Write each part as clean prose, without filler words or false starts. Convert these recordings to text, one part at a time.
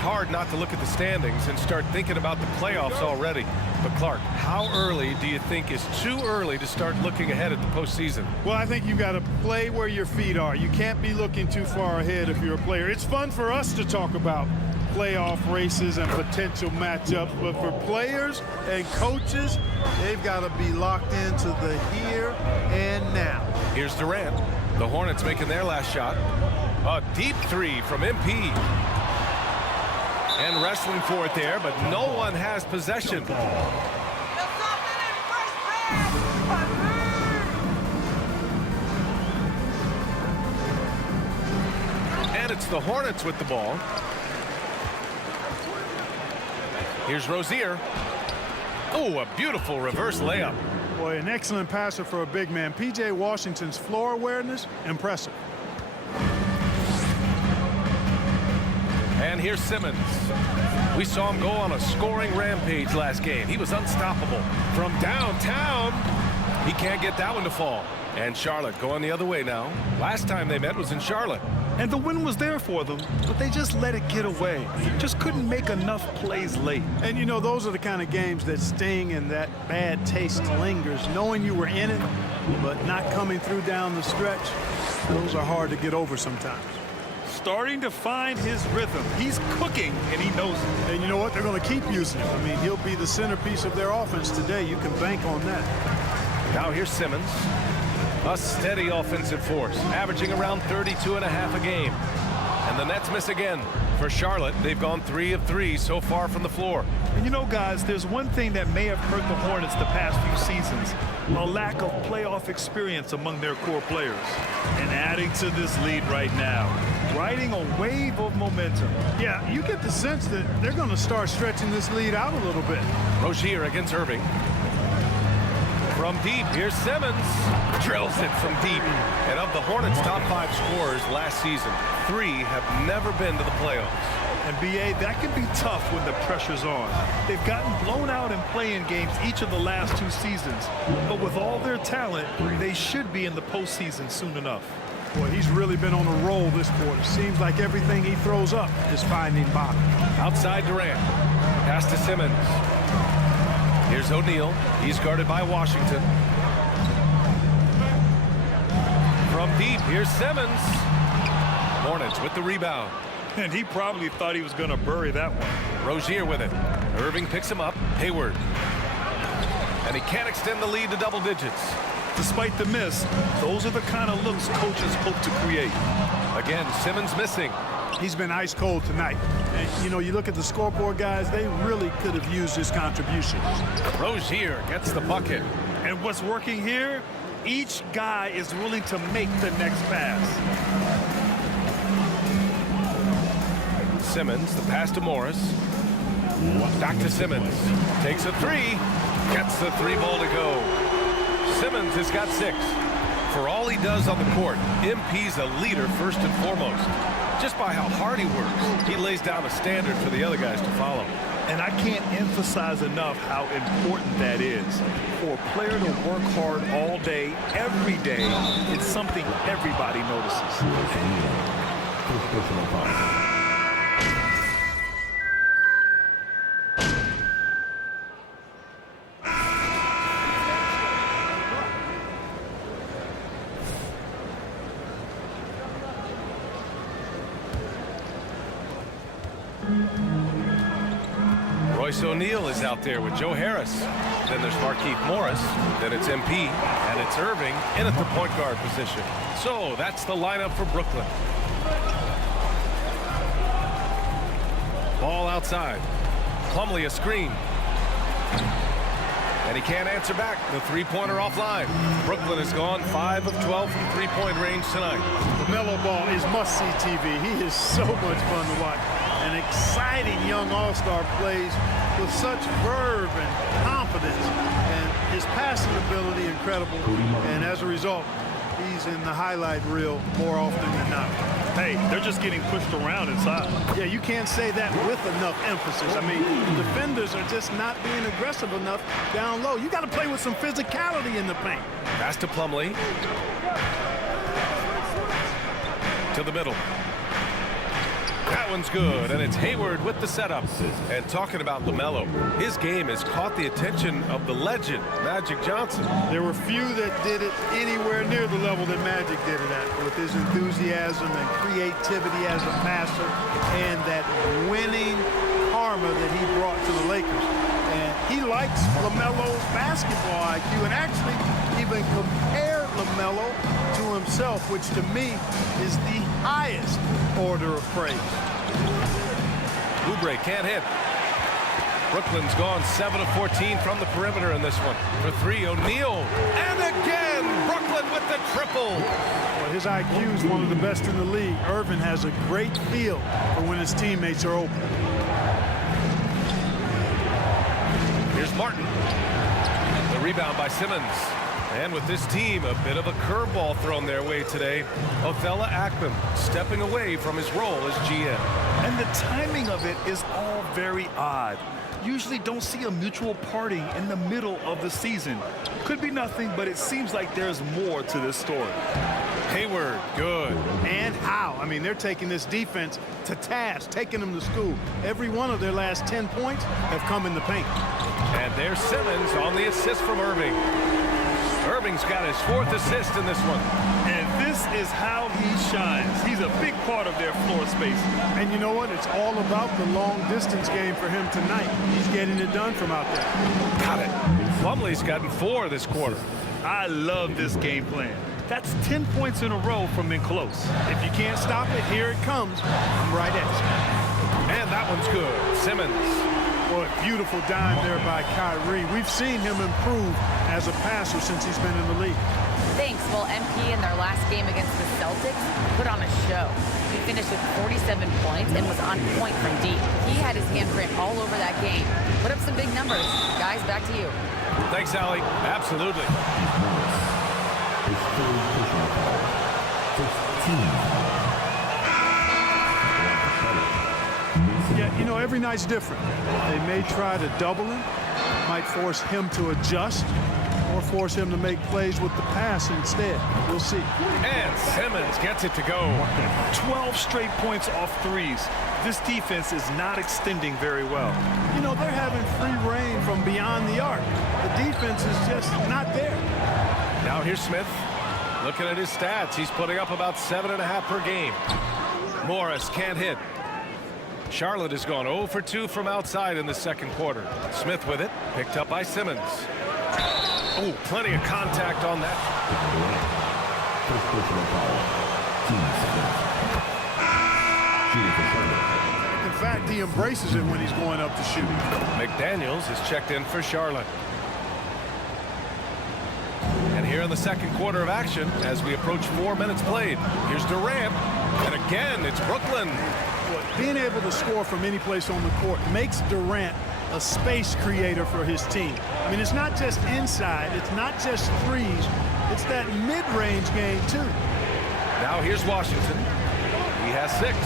hard not to look at the standings and start thinking about the playoffs already. But Clark, how early do you think is too early to start looking ahead at the postseason? Well, I think you've got to play where your feet are. You can't be looking too far ahead if you're a player. It's fun for us to talk about playoff races and potential matchups, but for players and coaches, they've got to be locked into the here and now. Here's Durant. The Hornets making their last shot. A deep three from MP. And wrestling for it there, but no one has possession. And it's the Hornets with the ball. Here's Rozier. Oh, a beautiful reverse layup. Boy, an excellent passer for a big man. P.J. Washington's floor awareness, impressive. And here's Simmons. We saw him go on a scoring rampage last game. He was unstoppable. From downtown, he can't get that one to fall. And Charlotte going the other way now. Last time they met was in Charlotte. And the win was there for them, but they just let it get away. Just couldn't make enough plays late. And, you know, those are the kind of games that sting and that bad taste lingers. Knowing you were in it, but not coming through down the stretch, those are hard to get over sometimes. Starting to find his rhythm. He's cooking, and he knows it. And you know what? They're going to keep using him. I mean, he'll be the centerpiece of their offense today. You can bank on that. Now here's Simmons. A steady offensive force, averaging around 32 and a half a game. And the Nets miss again. For Charlotte, they've gone 3 of 3 so far from the floor. And you know, guys, there's one thing that may have hurt the Hornets the past few seasons. A lack of playoff experience among their core players. And adding to this lead right now, riding a wave of momentum. Yeah, you get the sense that they're going to start stretching this lead out a little bit. Rozier against Irving. From deep, here's Simmons. Drills it from deep. And of the Hornets' top 5 scorers last season, 3 have never been to the playoffs. And B.A., that can be tough when the pressure's on. They've gotten blown out in play-in games each of the last 2 seasons. But with all their talent, they should be in the postseason soon enough. Boy, he's really been on a roll this quarter. Seems like everything he throws up is finding bottom. Outside Durant. Pass to Simmons. Here's O'Neal. He's guarded by Washington. From deep, here's Simmons. Hornets with the rebound. And he probably thought he was going to bury that one. Rozier with it. Irving picks him up. Hayward. And he can't extend the lead to double digits. Despite the miss, those are the kind of looks coaches hope to create. Again, Simmons missing. He's been ice cold tonight. And, you know, you look at the scoreboard, guys, they really could have used his contributions. Rozier gets the bucket. And what's working here? Each guy is willing to make the next pass. Simmons, the pass to Morris. Back to Simmons. Takes a 3. Gets the 3-ball to go. Simmons has got 6. For all he does on the court, MP's a leader first and foremost. Just by how hard he works, he lays down a standard for the other guys to follow. And I can't emphasize enough how important that is. For a player to work hard all day, every day, it's something everybody notices. Royce O'Neal is out there with Joe Harris. Then there's Markieff Morris. Then it's MP. And it's Irving in at the point guard position. So that's the lineup for Brooklyn. Ball outside. Plumlee a screen. And he can't answer back. The three-pointer offline. Brooklyn has gone 5 of 12 from three-point range tonight. LaMelo Ball is must-see TV. He is so much fun to watch. An exciting young all-star plays with such verve and confidence. And his passing ability incredible. And as a result, he's in the highlight reel more often than not. Hey, they're just getting pushed around inside. Yeah, you can't say that with enough emphasis. I mean, the defenders are just not being aggressive enough down low. You got to play with some physicality in the paint. Pass to Plumlee. To the middle. That one's good, and it's Hayward with the setup. And talking about LaMelo, his game has caught the attention of the legend, Magic Johnson. There were few that did it anywhere near the level that Magic did it at, with his enthusiasm and creativity as a passer and that winning karma that he brought to the Lakers. And he likes LaMelo's basketball IQ and actually even compared LaMelo to himself, which to me is the highest order of praise. Oubre can't hit. Brooklyn's gone 7 of 14 from the perimeter in this one. For three, O'Neal. And again, Brooklyn with the triple. Well, his IQ is one of the best in the league. Irvin has a great feel for when his teammates are open. Here's Martin. The rebound by Simmons. And with this team, a bit of a curveball thrown their way today. Othello Akman stepping away from his role as GM. And the timing of it is all very odd. Usually don't see a mutual parting in the middle of the season. Could be nothing, but it seems like there's more to this story. Hayward, good. And how? I mean, they're taking this defense to task, taking them to school. Every one of their last 10 points have come in the paint. And there's Simmons on the assist from Irving. Irving's got his 4th assist in this one. And this is how he shines. He's a big part of their floor space. And you know what? It's all about the long distance game for him tonight. He's getting it done from out there. Got it. Plumlee's gotten 4 this quarter. I love this game plan. That's 10 points in a row from being close. If you can't stop it, here it comes. I'm right at you. And that one's good. Simmons. Boy, beautiful dime there by Kyrie. We've seen him improve as a passer since he's been in the league. Thanks. Well, MP in their last game against the Celtics put on a show. He finished with 47 points and was on point from deep. He had his handprint all over that game. Put up some big numbers. Guys, back to you. Thanks, Allie. Absolutely. Yeah, you know, every night's different. They may try to double him, might force him to adjust, or force him to make plays with the pass instead. We'll see. And Simmons gets it to go. 12 straight points off threes. This defense is not extending very well. You know, they're having free reign from beyond the arc. The defense is just not there. Now here's Smith. Looking at his stats, he's putting up about 7.5 per game. Morris can't hit. Charlotte has gone 0 for 2 from outside in the second quarter. Smith with it, picked up by Simmons. Oh, plenty of contact on that. In fact, he embraces it when he's going up to shoot. McDaniels is checked in for Charlotte. And here in the second quarter of action, as we approach 4 minutes played, here's Durant. And again, it's Brooklyn. Being able to score from any place on the court makes Durant a space creator for his team. I mean, it's not just inside, it's not just threes, it's that mid-range game too. Now here's Washington. He has 6.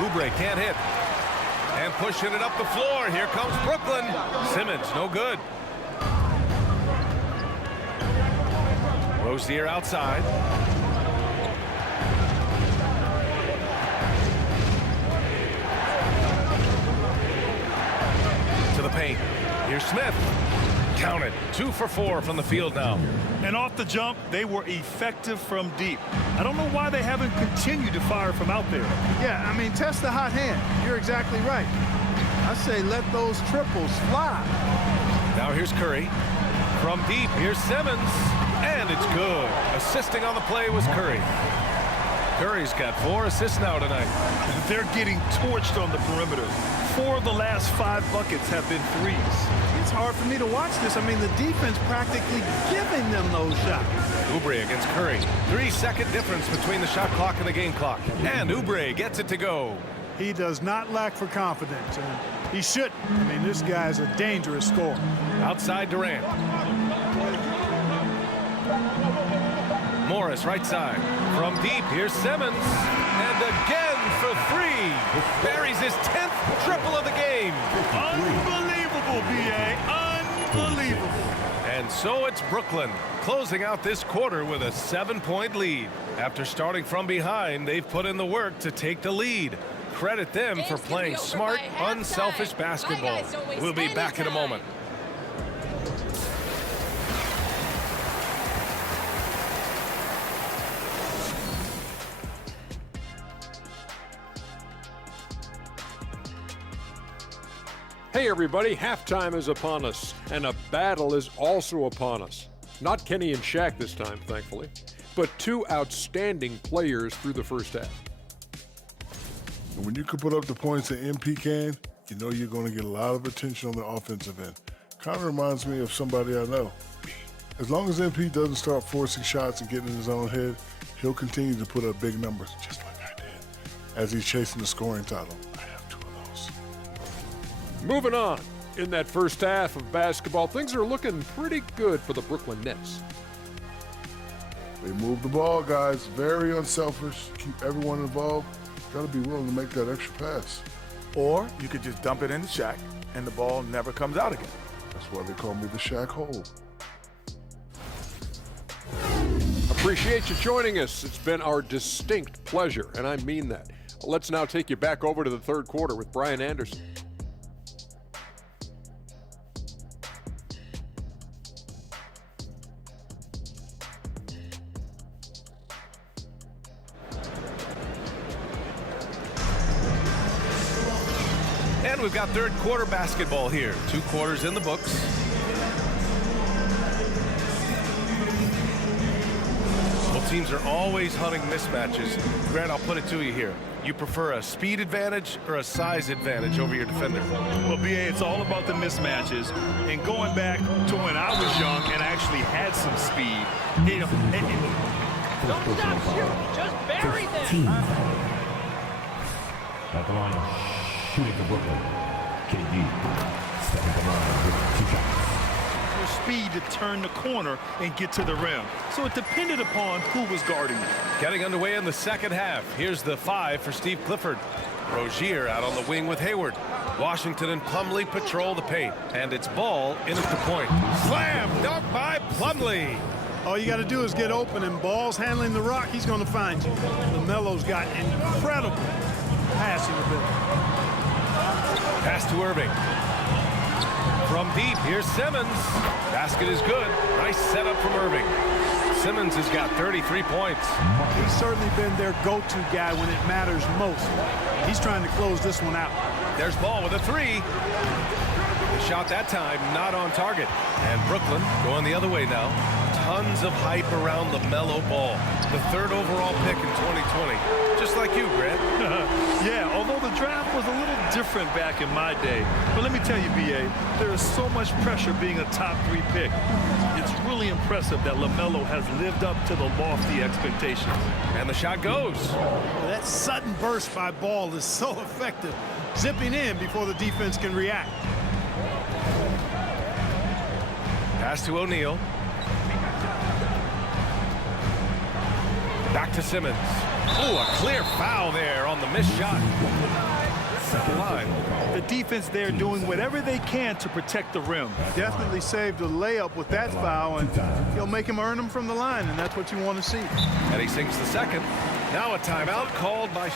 Oubre can't hit. And pushing it up the floor. Here comes Brooklyn. Simmons, no good. Rozier outside. To the paint. Here's Smith. Count it. 2 for 4 from the field now. And off the jump, they were effective from deep. I don't know why they haven't continued to fire from out there. Yeah, I mean, test the hot hand. You're exactly right. I say let those triples fly. Now here's Curry. From deep, here's Simmons. And it's good. Assisting on the play was Curry. Curry's got 4 assists now tonight. They're getting torched on the perimeter. 4 of the last 5 buckets have been threes. It's hard for me to watch this. I mean, the defense practically giving them those shots. Oubre against Curry. 3-second difference between the shot clock and the game clock. And Oubre gets it to go. He does not lack for confidence, and he shouldn't. I mean, this guy's a dangerous scorer. Outside Durant. Morris right side. From deep, here's Simmons. And again for 3. Buries his 10th triple of the game. Unbelievable, B.A. Unbelievable. And so it's Brooklyn closing out this quarter with a 7-point lead. After starting from behind, they've put in the work to take the lead. Credit them for playing smart, unselfish basketball. We'll be back in a moment. Hey everybody, halftime is upon us, and a battle is also upon us. Not Kenny and Shaq this time, thankfully, but two outstanding players through the first half. And when you can put up the points that MP can, you know you're going to get a lot of attention on the offensive end. Kind of reminds me of somebody I know. As long as MP doesn't start forcing shots and getting in his own head, he'll continue to put up big numbers, just like I did, as he's chasing the scoring title. I have two of those. Moving on, in that first half of basketball, things are looking pretty good for the Brooklyn Nets. They move the ball, guys. Very unselfish. Keep everyone involved. Got to be willing to make that extra pass. Or you could just dump it into Shaq, and the ball never comes out again. That's why they call me the Shaq Hole. Appreciate you joining us. It's been our distinct pleasure, and I mean that. Let's now take you back over to the third quarter with Brian Anderson. And we've got third quarter basketball here. 2 quarters in the books. Both teams are always hunting mismatches. Grant, I'll put it to you here. You prefer a speed advantage or a size advantage over your defender? Well, BA, it's all about the mismatches. And going back to when I was young and actually had some speed, you know, Don't stop shooting, just bury them. At the line, shooting for Brooklyn. KD stepping the line with 2 shots. your speed to turn the corner and get to the rim. So it depended upon who was guarding you. Getting underway in the second half. Here's the 5 for Steve Clifford. Rozier out on the wing with Hayward. Washington and Plumlee patrol the paint. And it's Ball in at the point. Slam dunk by Plumlee. All you got to do is get open, and Ball's handling the rock. He's going to find you. LaMelo's got incredible passing ability. Pass to Irving. From deep, here's Simmons. Basket is good. Nice setup from Irving. Simmons has got 33 points. He's certainly been their go-to guy when it matters most. He's trying to close this one out. There's Ball with a 3. The shot that time not on target. And Brooklyn going the other way now. Tons of hype around LaMelo Ball, the 3rd overall pick in 2020. Just like you, Grant. Yeah, although the draft was a little different back in my day. But let me tell you, B.A., there is so much pressure being a top 3 pick. It's really impressive that LaMelo has lived up to the lofty expectations. And the shot goes. That sudden burst by Ball is so effective, zipping in before the defense can react. Pass to O'Neal. Back to Simmons. Oh, a clear foul there on the missed shot. Line. The defense there doing whatever they can to protect the rim. Definitely saved a layup with that foul, and he'll make him earn them from the line, and that's what you want to see. And he sinks the second. Now a timeout called by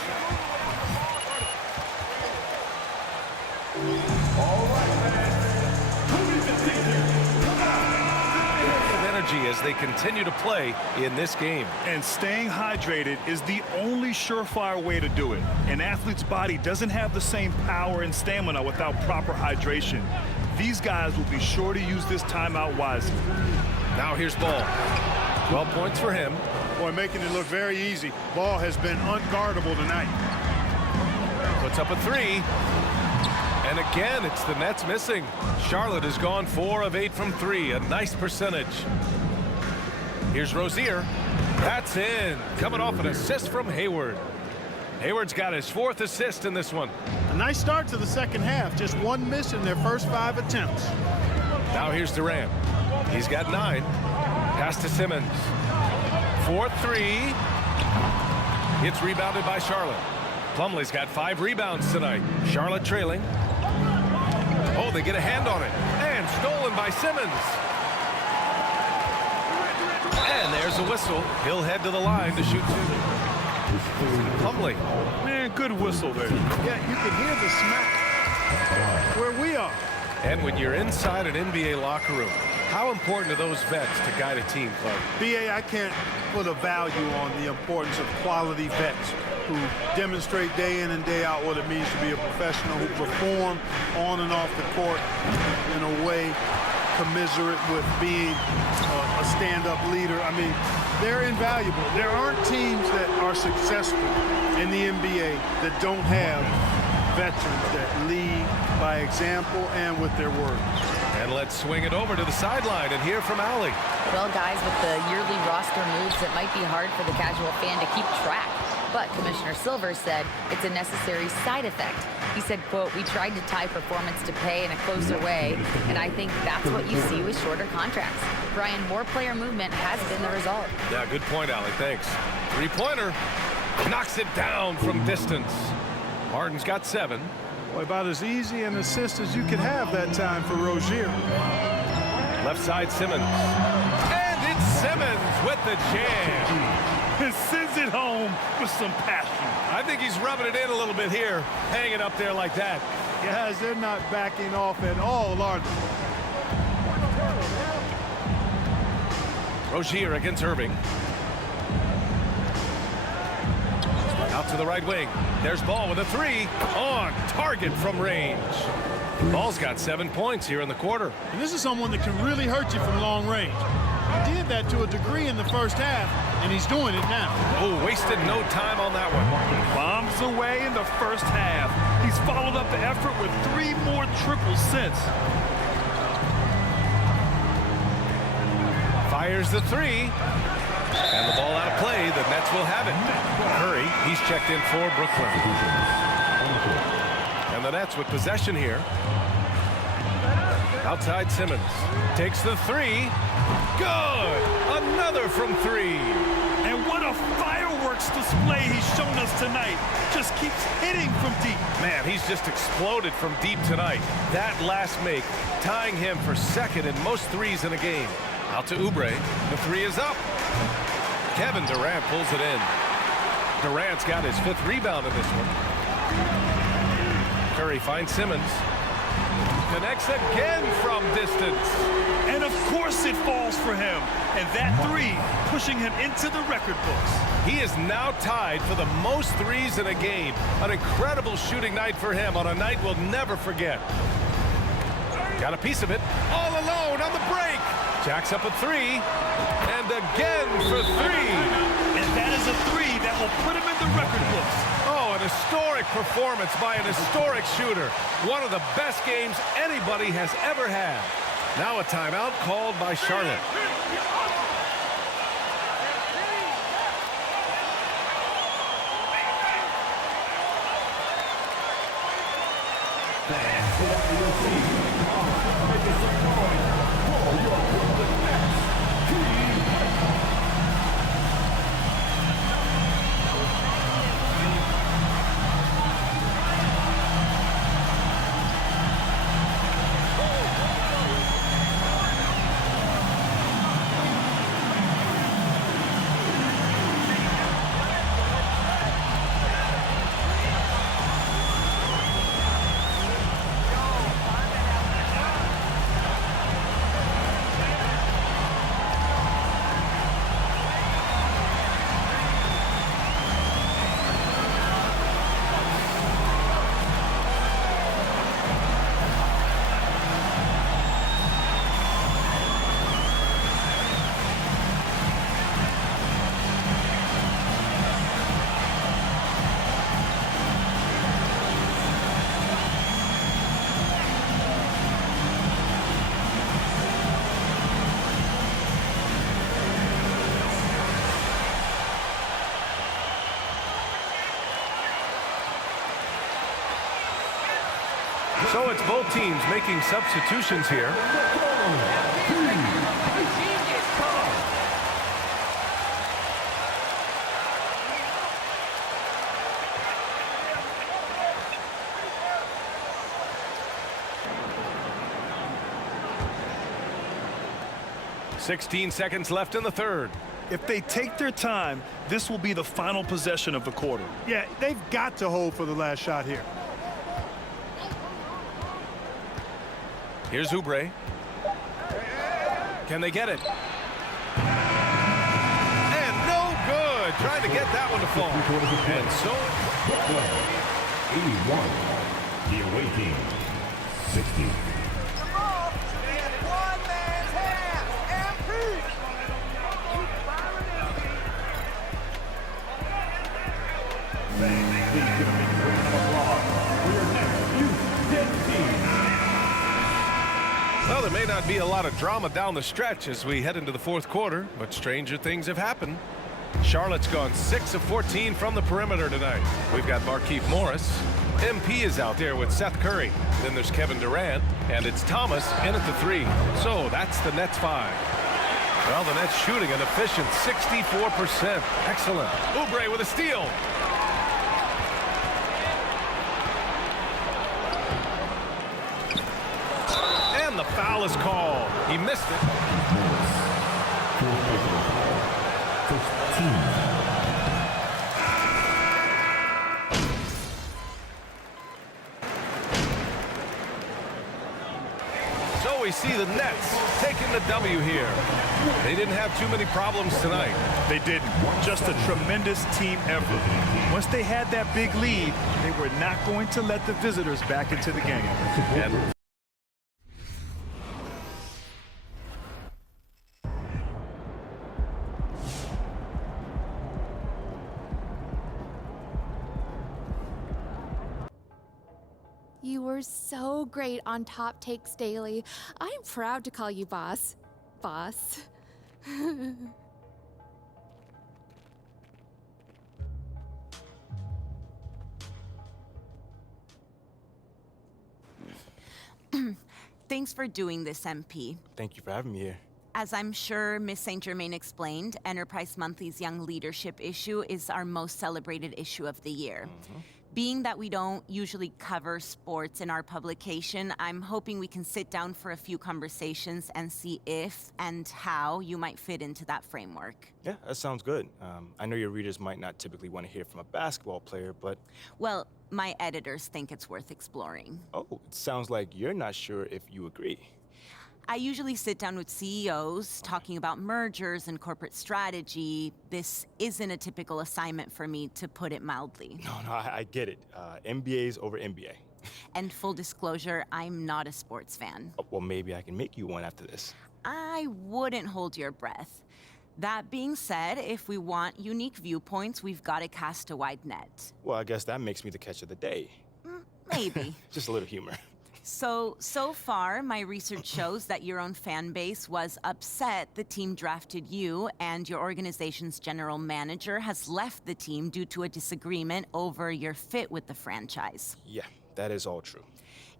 energy as they continue to play in this game. And staying hydrated is the only surefire way to do it. An athlete's body doesn't have the same power and stamina without proper hydration. These guys will be sure to use this timeout wisely. Now here's Ball. 12 points for him. Boy, making it look very easy. Ball has been unguardable tonight. Puts up a 3. And again, it's the Nets missing. Charlotte has gone 4 of 8 from 3, a nice percentage. Here's Rozier. That's in. Coming off an assist from Hayward. Hayward's got his 4th assist in this one. A nice start to the second half. Just 1 miss in their first 5 attempts. Now here's Durant. He's got 9. Pass to Simmons. 4-3. It's rebounded by Charlotte. Plumlee's got 5 rebounds tonight. Charlotte trailing. Oh, they get a hand on it. And stolen by Simmons. And there's a whistle. He'll head to the line to shoot two. Humbling. Man, good whistle there. Yeah, you can hear the smack where we are. And when you're inside an NBA locker room, how important are those vets to guide a team, Clay? BA, I can't put a value on the importance of quality vets who demonstrate day in and day out what it means to be a professional, who perform on and off the court in a way commiserate with being a stand-up leader. I mean, they're invaluable. There aren't teams that are successful in the NBA that don't have veterans that lead by example and with their words. And let's swing it over to the sideline and hear from Allie. Well, guys, with the yearly roster moves, it might be hard for the casual fan to keep track. But Commissioner Silver said it's a necessary side effect. He said, quote, "We tried to tie performance to pay in a closer way, and I think that's what you see with shorter contracts." Brian, more player movement has been the result. Yeah, good point, Allie. Thanks. Three-pointer. Knocks it down from distance. Harden's got 7. Well, about as easy an assist as you could have that time for Rozier. Left side, Simmons. And it's Simmons with the jam. And sends it home with some passion. I think he's rubbing it in a little bit here, hanging up there like that. Guys, they're not backing off at all, are they? Rozier against Irving. Out to the right wing. There's Ball with a 3 on target from range. Ball's got 7 points here in the quarter. And this is someone that can really hurt you from long range. He did that to a degree in the first half, and he's doing it now. Oh, wasted no time on that one. Bombs away in the first half. He's followed up the effort with 3 more triples since. Fires the 3. And the ball out of play. The Nets will have it. Curry, he's checked in for Brooklyn. And the Nets with possession here. Outside Simmons. Takes the 3. Good! Another from 3. And what a fireworks display he's shown us tonight. Just keeps hitting from deep. Man, he's just exploded from deep tonight. That last make, tying him for second in most threes in a game. Out to Oubre. The 3 is up. Kevin Durant pulls it in. Durant's got his 5th rebound in this one. Curry finds Simmons. Connects again from distance. And of course it falls for him. And that 3 pushing him into the record books. He is now tied for the most threes in a game. An incredible shooting night for him on a night we'll never forget. Got a piece of it. All alone on the break. Jacks up a 3. And again for 3. And that is a 3 that will put him in the record books. Oh, an historic performance by an historic shooter. One of the best games anybody has ever had. Now a timeout called by Charlotte. So it's both teams making substitutions here. 16 seconds left in the third. If they take their time, this will be the final possession of the quarter. Yeah, they've got to hold for the last shot here. Here's Oubre. Can they get it? And no good. Trying to get that one to fall. And so 81. The away team, 60. Well, there may not be a lot of drama down the stretch as we head into the fourth quarter, but stranger things have happened. Charlotte's gone 6 of 14 from the perimeter tonight. We've got Markieff Morris. MP is out there with Seth Curry. Then there's Kevin Durant, and it's Thomas in at the 3. So that's the Nets 5. Well, the Nets shooting an efficient 64%. Excellent. Oubre with a steal. And the foul is called. He missed it. So we see the Nets taking the W here. They didn't have too many problems tonight. They didn't. Just a tremendous team effort. Once they had that big lead, they were not going to let the visitors back into the game. And You were so great on Top Takes Daily. I'm proud to call you boss. Boss. Thanks for doing this, MP. Thank you for having me here. As I'm sure Miss St. Germain explained, Enterprise Monthly's Young Leadership issue is our most celebrated issue of the year. Being that we don't usually cover sports in our publication, I'm hoping we can sit down for a few conversations and see if and how you might fit into that framework. Yeah, that sounds good. I know your readers might not typically want to hear from a basketball player, but... Well, my editors think it's worth exploring. Oh, it sounds like you're not sure if you agree. I usually sit down with CEOs talking about mergers and corporate strategy. This isn't a typical assignment for me, to put it mildly. No, I get it. MBA's over MBA. And full disclosure, I'm not a sports fan. Oh, well, maybe I can make you one after this. I wouldn't hold your breath. That being said, if we want unique viewpoints, we've got to cast a wide net. Well, I guess that makes me the catch of the day. Maybe. Just a little humor. So far, my research shows that your own fan base was upset the team drafted you, and your organization's general manager has left the team due to a disagreement over your fit with the franchise. Yeah, that is all true.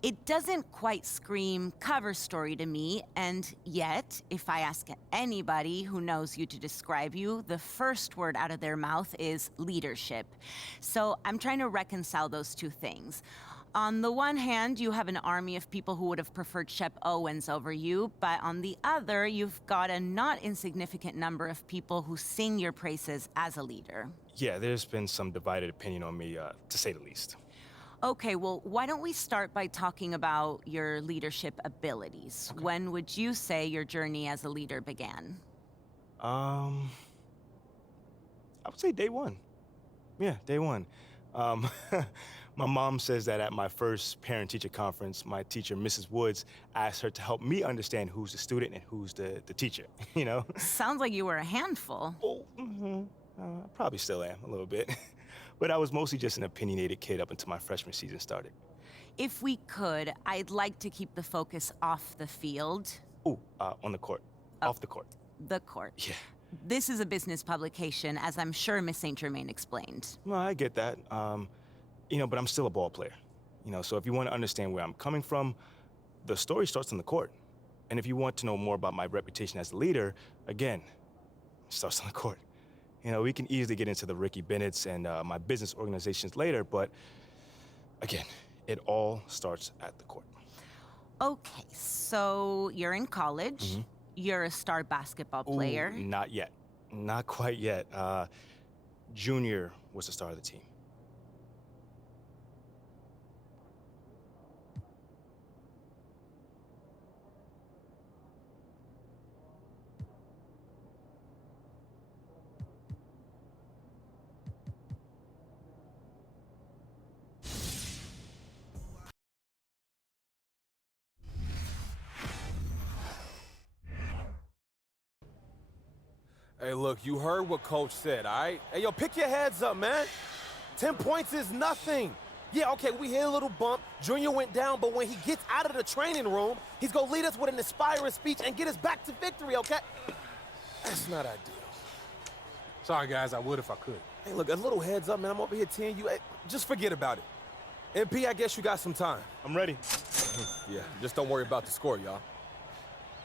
It doesn't quite scream cover story to me, and yet, if I ask anybody who knows you to describe you, the first word out of their mouth is leadership. So I'm trying to reconcile those two things. On the one hand, you have an army of people who would have preferred Shep Owens over you, but on the other, you've got a not insignificant number of people who sing your praises as a leader. Yeah, there's been some divided opinion on me, to say the least. Okay, well, why don't we start by talking about your leadership abilities? Okay. When would you say your journey as a leader began? I would say day one. Yeah, day one. My mom says that at my first parent-teacher conference, my teacher, Mrs. Woods, asked her to help me understand who's the student and who's the teacher, you know? Sounds like you were a handful. Oh, probably still am, a little bit. But I was mostly just an opinionated kid up until my freshman season started. If we could, I'd like to keep the focus off the field. Ooh, on the court. Off the court. The court. Yeah. This is a business publication, as I'm sure Miss St. Germain explained. No, I get that. You know, but I'm still a ball player. You know, so if you want to understand where I'm coming from, the story starts on the court. And if you want to know more about my reputation as a leader, again, it starts on the court. You know, we can easily get into the Ricky Bennett's and my business organizations later, but again, it all starts at the court. Okay, so you're in college. you're a star basketball player. Ooh, not yet. Not quite yet. Junior was the star of the team. Hey, look, you heard what Coach said, all right? Hey, yo, pick your heads up, man. 10 points is nothing. Yeah, okay, we hit a little bump. Junior went down, but when he gets out of the training room, he's going to lead us with an inspiring speech and get us back to victory, okay? That's not ideal. Sorry, guys, I would if I could. Hey, look, a little heads up, man. I'm over here teeing you. Hey, just forget about it. MP, I guess you got some time. I'm ready. Yeah, just don't worry about the score, y'all.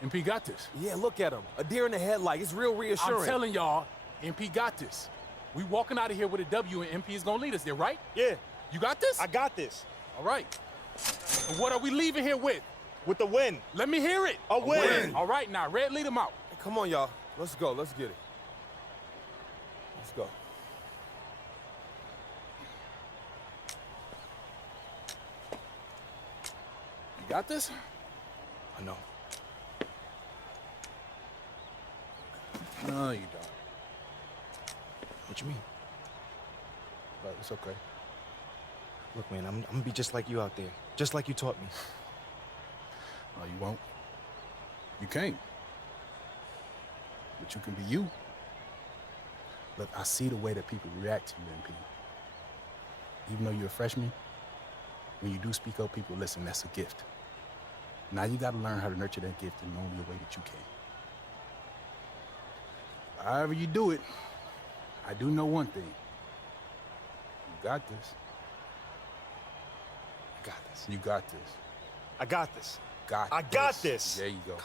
MP got this. Yeah, look at him. A deer in the headlight. It's real reassuring. I'm telling y'all, MP got this. We walking out of here with a W, and MP is going to lead us there, right? Yeah. You got this? I got this. All right. And what are we leaving here with? With the win. Let me hear it. A win. All right, now, Red, lead them out. Hey, come on, y'all. Let's go. Let's get it. Let's go. You got this? I know. No, you don't. What you mean? But it's okay. Look, man, I'm gonna be just like you out there. Just like you taught me. No, you won't. You can't. But you can be you. Look, I see the way that people react to you, MP. Even though you're a freshman, when you do speak up, people listen. That's a gift. Now you gotta learn how to nurture that gift in only a way that you can. However you do it, I do know one thing. You got this. I got this. You got this. I got this. I got this. There you go.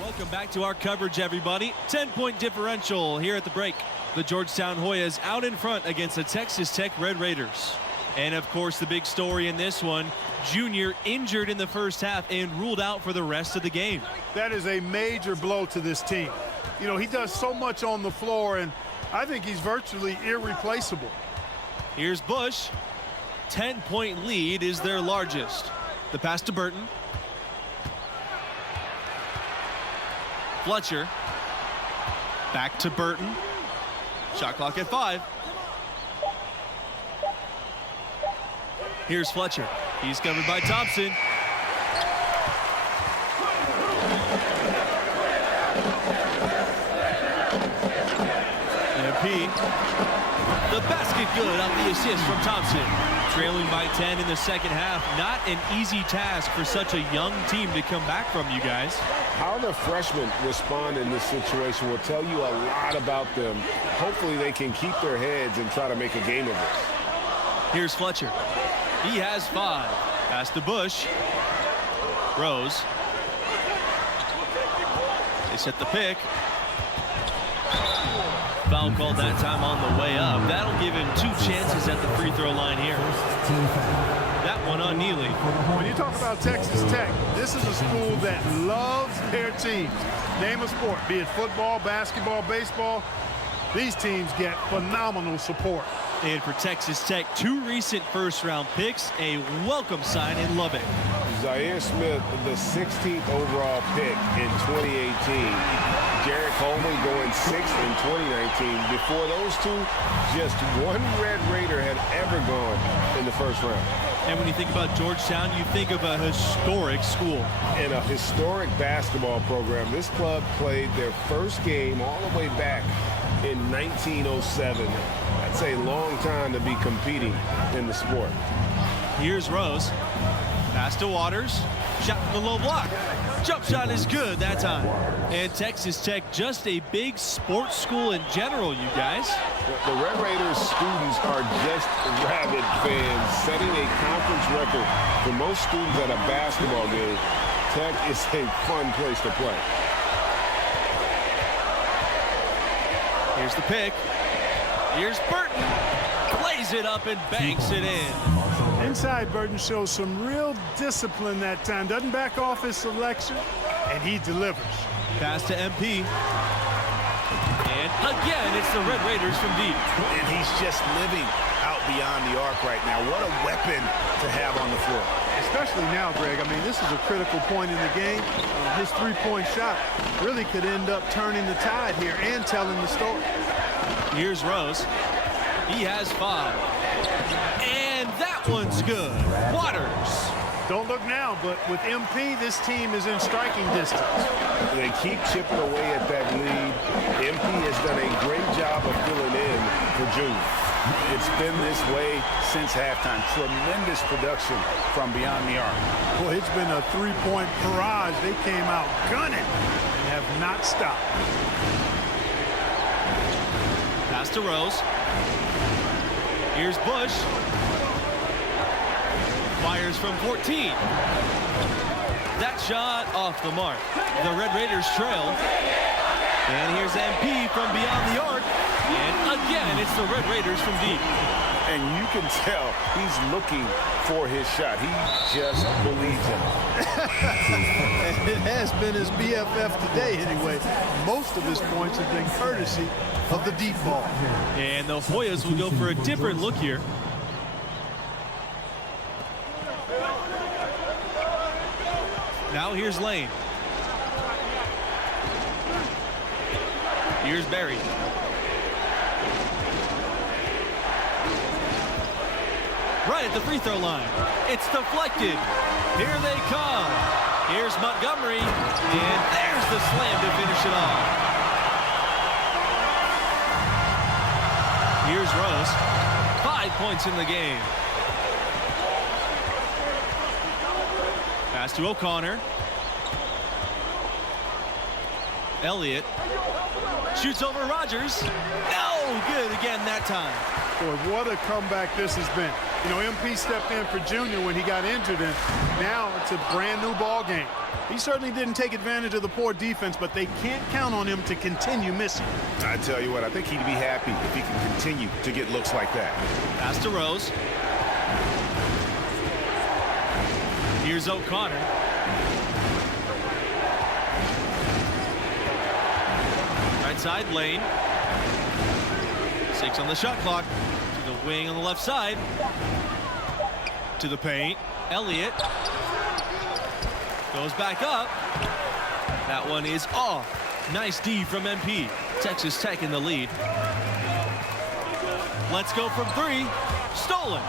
Welcome back to our coverage, everybody. 10-point differential here at the break. The Georgetown Hoyas out in front against the Texas Tech Red Raiders. And, of course, the big story in this one, Junior injured in the first half and ruled out for the rest of the game. That is a major blow to this team. You know, he does so much on the floor, and I think he's virtually irreplaceable. Here's Bush. 10-point lead is their largest. The pass to Burton. Fletcher. Back to Burton. Shot clock at 5. Here's Fletcher. He's covered by Thompson. MP. The basket good off the assist from Thompson. Trailing by 10 in the second half. Not an easy task for such a young team to come back from, you guys. How the freshmen respond in this situation will tell you a lot about them. Hopefully they can keep their heads and try to make a game of this. Here's Fletcher. He has 5. Pass to Bush. Rose. They set the pick. Foul called that time on the way up. That'll give him 2 chances at the free throw line here. That one on Neely. When you talk about Texas Tech, this is a school that loves their teams. Name a sport, be it football, basketball, baseball. These teams get phenomenal support. And for Texas Tech, 2 recent first-round picks, a welcome sign in Lubbock. Zaire Smith, the 16th overall pick in 2018. Jarrett Coleman going 6th in 2019. Before those two, just one Red Raider had ever gone in the first round. And when you think about Georgetown, you think of a historic school. And a historic basketball program. This club played their first game all the way back in 1907. That's a long time to be competing in the sport. Here's Rose. Pass to Waters. Shot from the low block. Jump shot is good that time. And Texas Tech, just a big sports school in general, you guys. The Red Raiders students are just rabid fans, setting a conference record for most students at a basketball game. Tech is a fun place to play. Here's the pick. Here's Burton. Plays it up and banks it in. Inside, Burton shows some real discipline that time. Doesn't back off his selection, and he delivers. Pass to MP. And again, it's the Red Raiders from deep. And he's just living out beyond the arc right now. What a weapon to have on the floor. Especially now, Greg. I mean, this is a critical point in the game. His three-point shot really could end up turning the tide here and telling the story. Here's Rose. He has 5. And that one's good. Waters. Don't look now, but with MP, this team is in striking distance. They keep chipping away at that lead. MP has done a great job of filling in for Junior. It's been this way since halftime. Tremendous production from beyond the arc. Well, it's been a three-point barrage. They came out gunning and have not stopped. Pass to Rose. Here's Bush. Fires from 14. That shot off the mark. The Red Raiders trail. And here's MP from beyond the arc. And again, it's the Red Raiders from deep. And you can tell he's looking for his shot. He just believes in it. And it has been his BFF today anyway. Most of his points have been courtesy of the deep ball. And the Hoyas will go for a different look here. Now here's Lane. Here's Barry. Right at the free throw line. It's deflected. Here they come. Here's Montgomery. And there's the slam to finish it off. Here's Rose. 5 points in the game. Pass to O'Connor. Elliott shoots over Rogers. No good again that time. Boy, what a comeback this has been. You know, MP stepped in for Junior when he got injured, and now it's a brand new ball game. He certainly didn't take advantage of the poor defense, but they can't count on him to continue missing. I tell you what, I think he'd be happy if he can continue to get looks like that. Pass to Rose. Here's O'Connor. Right side, Lane. 6 on the shot clock. To the wing on the left side. To the paint. Elliott. Goes back up. That one is off. Nice D from MP. Texas Tech in the lead. Let's go from 3. Stolen.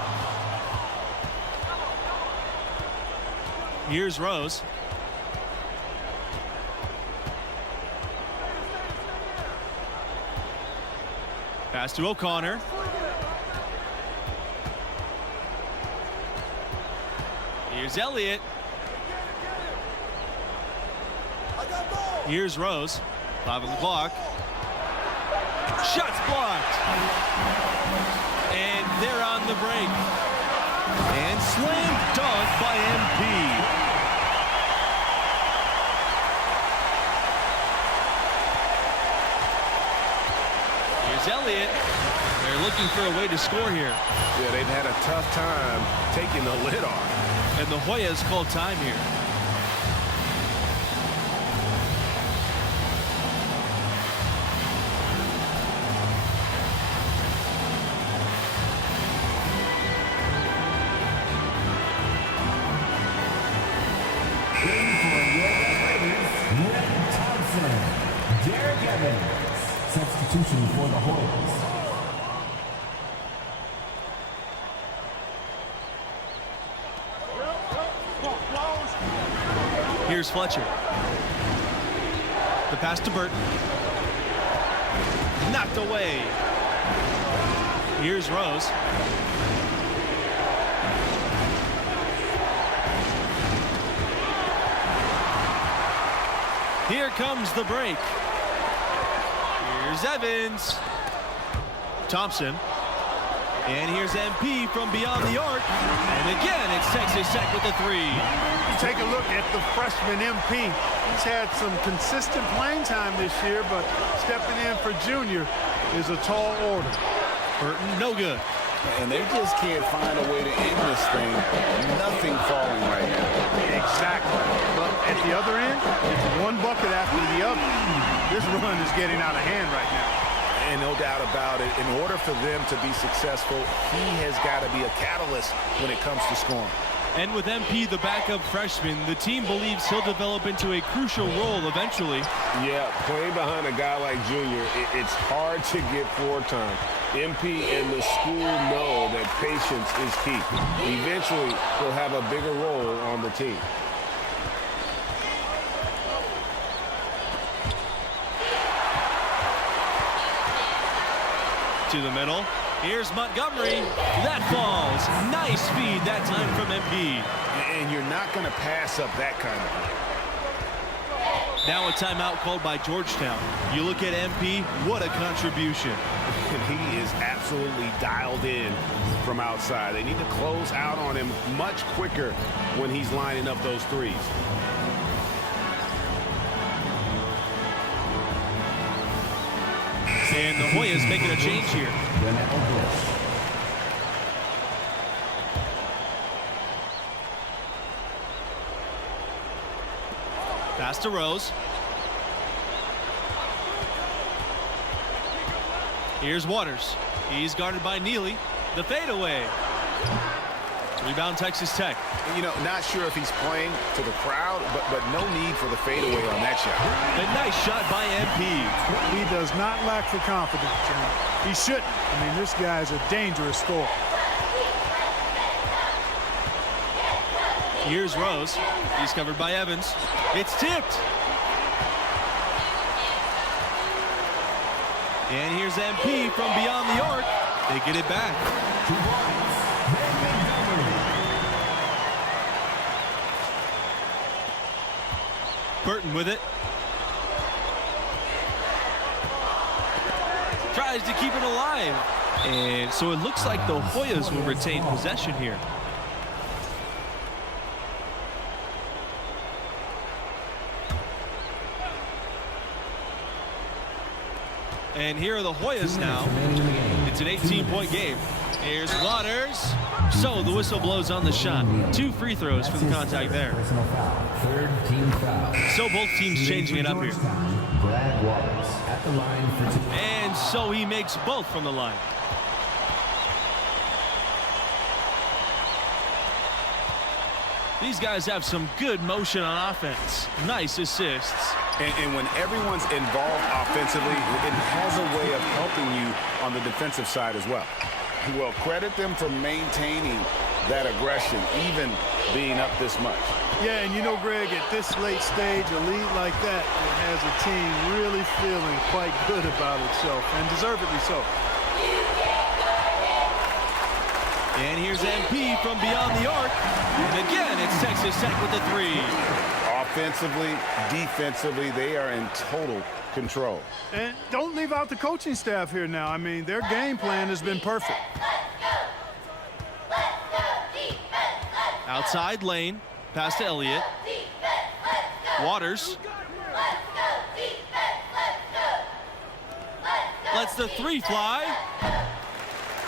Here's Rose. Pass to O'Connor. Here's Elliott. Here's Rose. 5 on the clock. Shots blocked. And they're on the break. And slam dunk by MP. Here's Elliott. They're looking for a way to score here. Yeah, they've had a tough time taking the lid off. And the Hoyas called time here. Derek Evans, substitution for the Hoyas. Here's Fletcher. The pass to Burton. Knocked away. Here's Rose. Here comes the break. Here's Evans. Thompson. And here's MP from beyond the arc. And again, it's Texas Tech with the three. Take a look at the freshman MP. He's had some consistent playing time this year, but stepping in for junior is a tall order. Burton, no good. And they just can't find a way to end this thing. Nothing falling right now. Exactly. But at the other end, it's one bucket after the other. This run is getting out of hand right now. And no doubt about it, in order for them to be successful, he has got to be a catalyst when it comes to scoring. And with MP, the backup freshman, the team believes he'll develop into a crucial role eventually. Yeah, playing behind a guy like Junior, it's hard to get floor time. MP and the school know that patience is key. Eventually, he'll have a bigger role on the team. To the middle. Here's Montgomery. That falls. Nice feed that time from MP. And you're not going to pass up that kind of thing. Now a timeout called by Georgetown. You look at MP, what a contribution. And he is absolutely dialed in from outside. They need to close out on him much quicker when he's lining up those threes. And the Hoyas making a change here. Pass to Rose. Here's Waters. He's guarded by Neely. The fadeaway. Rebound Texas Tech. You know, not sure if he's playing to the crowd, but no need for the fadeaway on that shot. A nice shot by MP. He does not lack for confidence, and he shouldn't. I mean, this guy's a dangerous scorer. Here's Rose. He's covered by Evans. It's tipped. And here's MP from beyond the arc. They get it back. Burton with it. Tries to keep it alive. And so it looks like the Hoyas will retain possession here. And here are the Hoyas now. It's an 18-point game. Here's Waters. So the whistle blows on the shot. 2 free throws for the contact there. Third team foul. So both teams changing it up here. Brad Waters at the line for 2. And so he makes both from the line. These guys have some good motion on offense. Nice assists. And when everyone's involved offensively, it has a way of helping you on the defensive side as well. Well, credit them for maintaining that aggression, even being up this much. Yeah, and you know, Greg, at this late stage, a lead like that has a team really feeling quite good about itself, and deservedly so. And here's MP from beyond the arc. And again, it's Texas Tech with the 3. Offensively, defensively, they are in total control. And don't leave out the coaching staff here now. I mean, their game plan has been perfect. Outside lane. Pass to Elliott. Waters. Lets the 3 fly.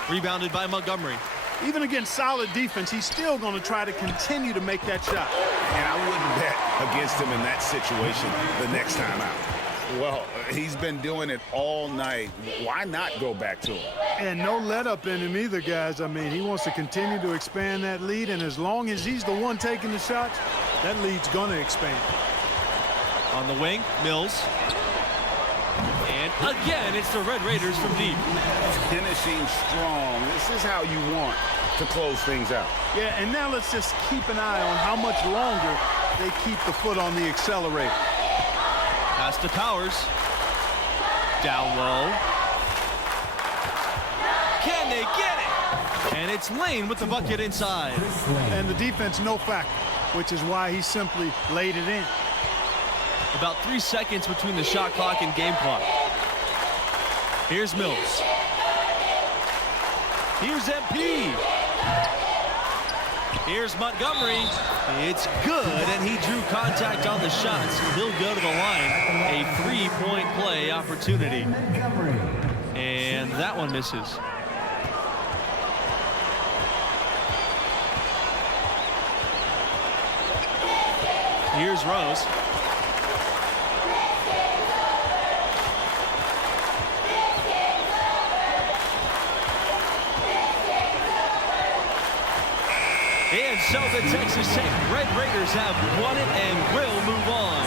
Rebounded by Montgomery. Even against solid defense, he's still going to try to continue to make that shot. And I wouldn't bet against him in that situation the next time out. Well, he's been doing it all night. Why not go back to him? And no let up in him either, guys. I mean, he wants to continue to expand that lead, and as long as he's the one taking the shots, that lead's going to expand. On the wing, Mills. And again, it's the Red Raiders from deep. Finishing strong. This is how you want to close things out. Yeah, and now let's just keep an eye on how much longer they keep the foot on the accelerator. Pass to Powers. Down low. Can they get it? And it's Lane with the bucket inside. And the defense no factor, which is why he simply laid it in. About 3 seconds between the shot clock and game clock. Here's Mills. Here's MP. Here's Montgomery. It's good, and he drew contact on the shots. He'll go to the line. A 3-point play opportunity. And that one misses. Here's Rose. And so the Texas Tech Red Raiders have won it and will move on.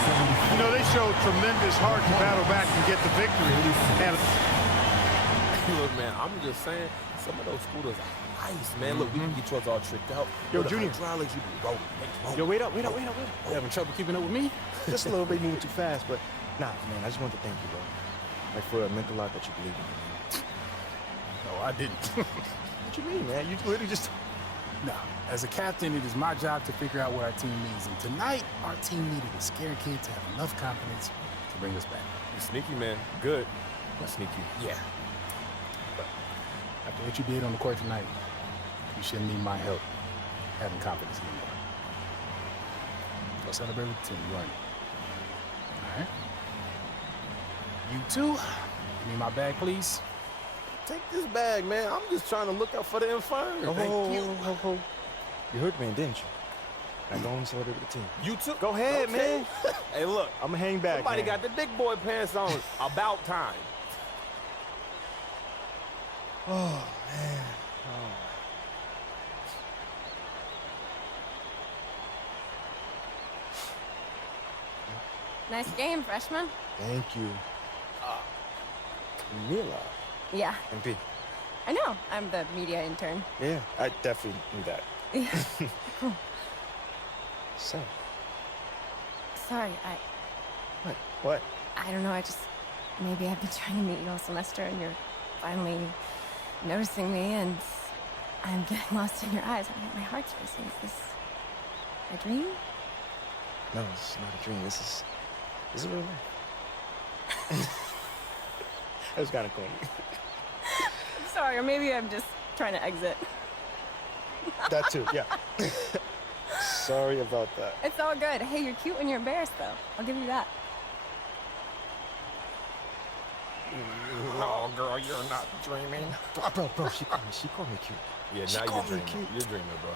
You know, they showed tremendous heart to battle back and get the victory. And look, man, I'm just saying, some of those scooters are nice, man. Look, we can get yours all tricked out. Yo, With the Junior. hydraulics, you be rolling. Yo, wait up. You having trouble keeping up with me? Just a little bit, moving too fast, but nah, man, I just wanted to thank you, bro. Like, for it meant a lot that you believe in me, man. No, I didn't. What you mean, man? You literally just... No, as a captain, it is my job to figure out what our team needs. And tonight, our team needed a scared kid to have enough confidence to bring us back. You're sneaky, man. Good, but sneaky. Yeah. But after what you did on the court tonight, you shouldn't need my help having confidence anymore. Go celebrate with the team, you earned it. All right? You too. Give me my bag, please. Take this bag, man. I'm just trying to look out for the infirmary. Thank you. You heard me, didn't you? Now go and celebrate with the team. You too? Go ahead, man. Hey, look. I'm going to hang back, Somebody man. got the big boy pants on. About time. Oh, man. Oh. Nice game, freshman. Thank you. Mila. Yeah, MP. I know. I'm the media intern. Yeah, I definitely knew that. Yeah. Cool. So, Sorry, what? I don't know. Maybe I've been trying to meet you all semester and you're finally noticing me and I'm getting lost in your eyes. My heart's racing. Is this a dream? No, it's not a dream. This is real life. That was kind of corny. Sorry, or maybe I'm just trying to exit. That too, yeah. Sorry about that. It's all good. Hey, you're cute when you're embarrassed, though. I'll give you that. No, girl, you're not dreaming. Bro, she called me cute. Yeah, She now you're called me dreaming. cute. You're dreaming, bro.